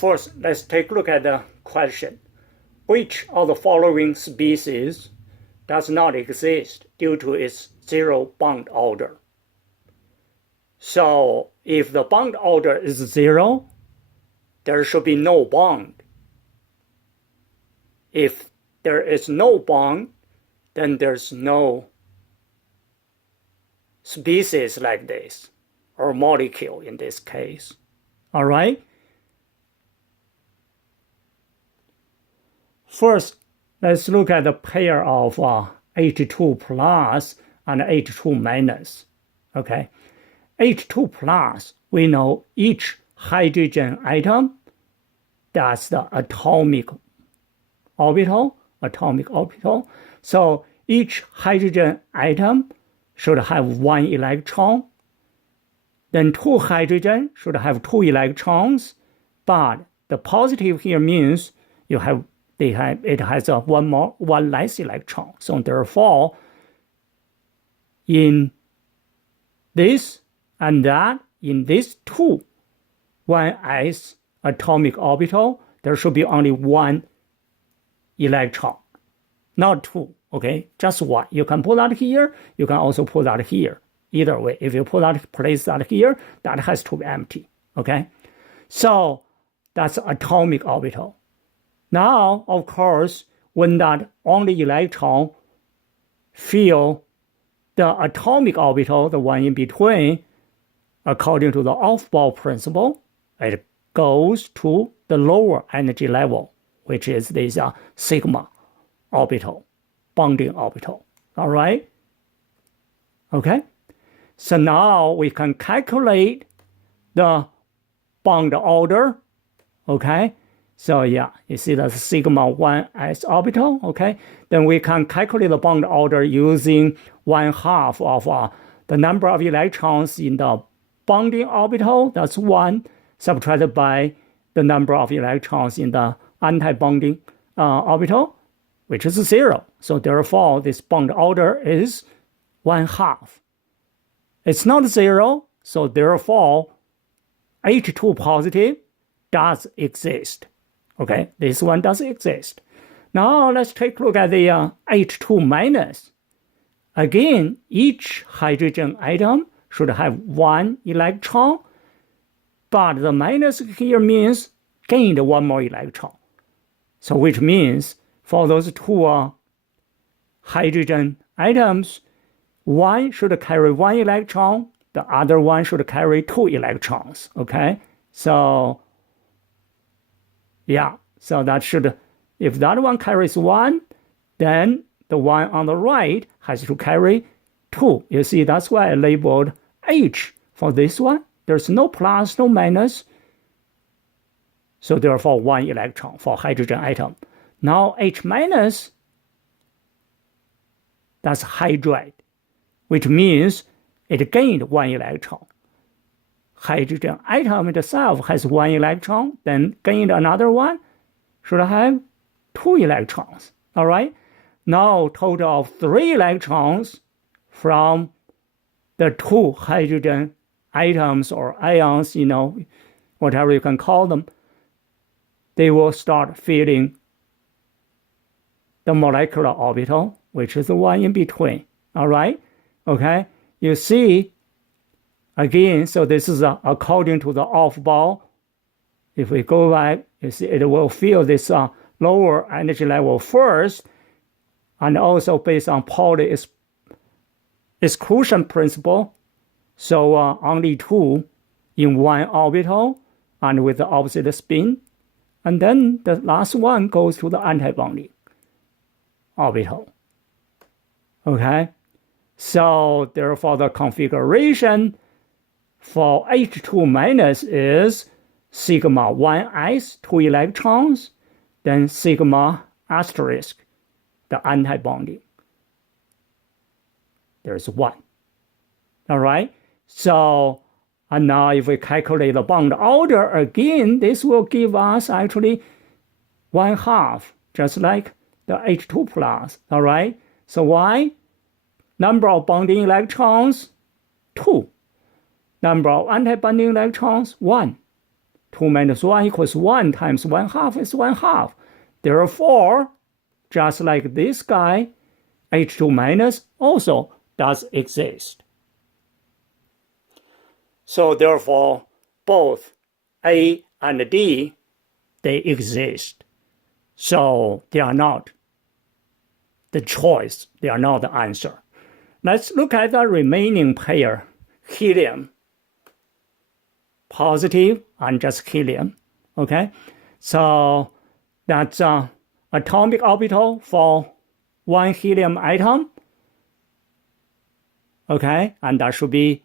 First, let's take a look at the question. Which of the following species does not exist due to its zero bond order? So if the bond order is zero, there should be no bond. If there is no bond, then there's no species like this, or molecule in this case. All right? First, let's look at the pair of H2 plus and H2 minus. Okay, H2 plus, we know each hydrogen atom, that's the atomic orbital. So each hydrogen atom should have one electron. Then two hydrogen should have two electrons. But the positive here means it has one less electron. So therefore, in this and that, in this 1s atomic orbital, there should be only one electron, not two, okay? Just one. You can put that here, you can also put that here. Either way, if you place that here, that has to be empty, okay? So that's atomic orbital. Now, of course, when that only electron fill the atomic orbital, the one in between, according to the off-ball principle, it goes to the lower energy level, which is this sigma orbital, bonding orbital. All right? Okay? So now we can calculate the bond order. Okay? So yeah, you see that's sigma 1s orbital. Okay? Then we can calculate the bond order using 1/2 of the number of electrons in the bonding orbital, that's 1, subtracted by the number of electrons in the anti-bonding orbital, which is 0. So therefore, this bond order is 1/2. It's not 0, so therefore, H2 positive does exist. Okay, this one does exist. Now let's take a look at the H2 minus. Again, each hydrogen atom should have one electron, but the minus here means gained one more electron. So which means for those two hydrogen atoms, one should carry one electron, the other one should carry two electrons, okay? So, yeah, so that should, if that one carries one, then the one on the right has to carry two. You see, that's why I labeled H for this one. There's no plus, no minus. So therefore, one electron for hydrogen atom. Now H minus, that's hydride, which means it gained one electron. Hydrogen atom itself has one electron, then gained another one, should have two electrons. All right? Now total of 3 electrons from the two hydrogen atoms or ions, you know, whatever you can call them, they will start filling the molecular orbital, which is the one in between. All right? Okay? You see, again, so this is according to the off-ball. If we go back, you see it will fill this lower energy level first, and also based on Pauli exclusion principle. So only 2 in one orbital and with the opposite spin. And then the last one goes to the antibonding orbital. Okay? So therefore the configuration for H2 minus is sigma 1s, 2 electrons, then sigma asterisk, the antibonding. There's 1. All right? So, and now if we calculate the bond order again, this will give us actually 1/2, just like the H2 plus. All right? So why? Number of bonding electrons, 2. Number of antibonding electrons, 1. 2 minus 1 equals 1 times 1/2 is 1/2. Therefore, just like this guy, H2 minus also does exist. So therefore, both A and D, they exist. So they are not the choice. They are not the answer. Let's look at the remaining pair, helium, positive and just helium. Okay, so that's atomic orbital for one helium atom. Okay, and that should be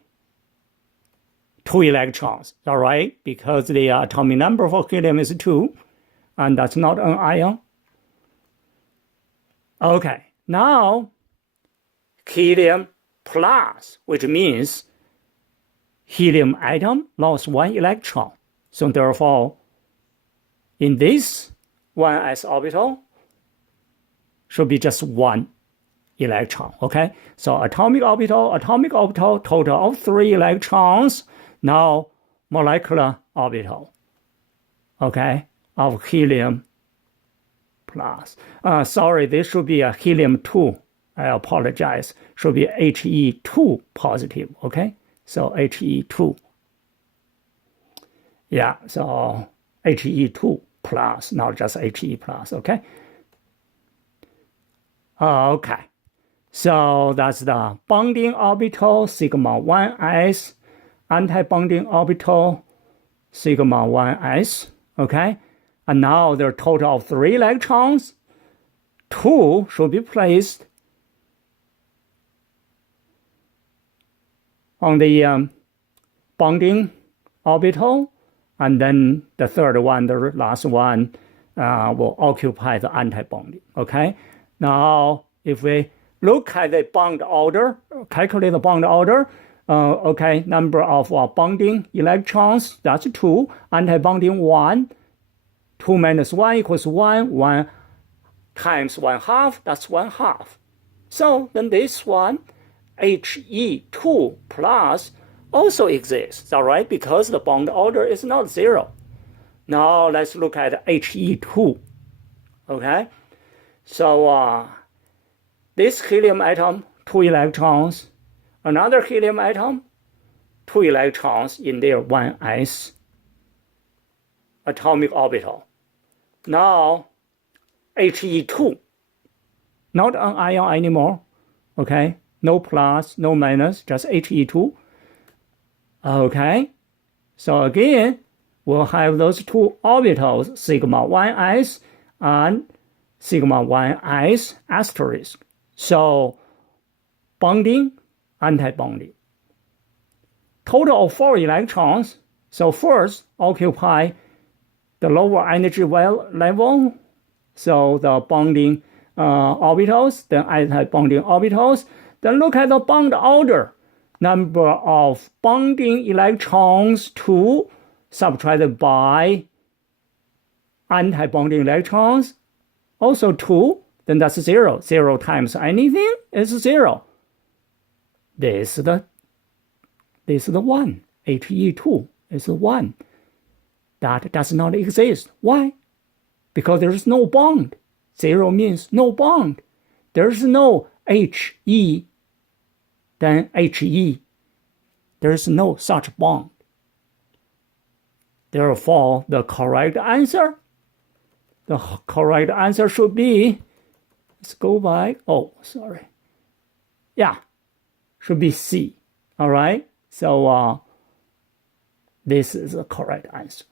2 electrons, all right? Because the atomic number for helium is 2, and that's not an ion. Okay, now helium plus, which means helium atom lost 1 electron. So therefore, in this 1s orbital, should be just 1 electron, okay? So atomic orbital, total of 3 electrons. Now molecular orbital, okay, of helium plus. Sorry, this should be a helium-2. I apologize. Should be He2 positive, okay? So He2. Yeah, so He2 plus, not just He plus, okay? Okay, so that's the bonding orbital, sigma 1s, anti-bonding orbital, sigma 1s, okay? And now there are a total of 3 electrons. 2 should be placed on the bonding orbital, and then the third one, the last one, will occupy the anti-bonding, okay? Now, if we look at the bond order, calculate the bond order, okay, number of bonding electrons, that's 2, anti-bonding 1, 2 minus 1 equals 1, 1 times 1/2, that's 1/2. So then this one, He2 plus, also exists, all right, because the bond order is not 0. Now let's look at He2, okay? So this helium atom, 2 electrons, another helium atom, 2 electrons in their 1s atomic orbital. Now, He2, not an ion anymore, okay? No plus, no minus, just He2. Okay, so again, we'll have those 2 orbitals, sigma 1s and sigma 1s asterisk. So, bonding, anti-bonding. Total of 4 electrons. So first, occupy the lower energy level. So the bonding orbitals, then anti-bonding orbitals. Then look at the bond order. Number of bonding electrons 2 subtracted by anti-bonding electrons, also 2, then that's 0. 0 times anything is 0. This is the 1. He2 is 1. That does not exist. Why? Because there is no bond. 0 means no bond. There is no He, then He. There is no such bond. Therefore, the correct answer should be, let's go back. Oh, sorry. Yeah, should be C. All right. So this is the correct answer.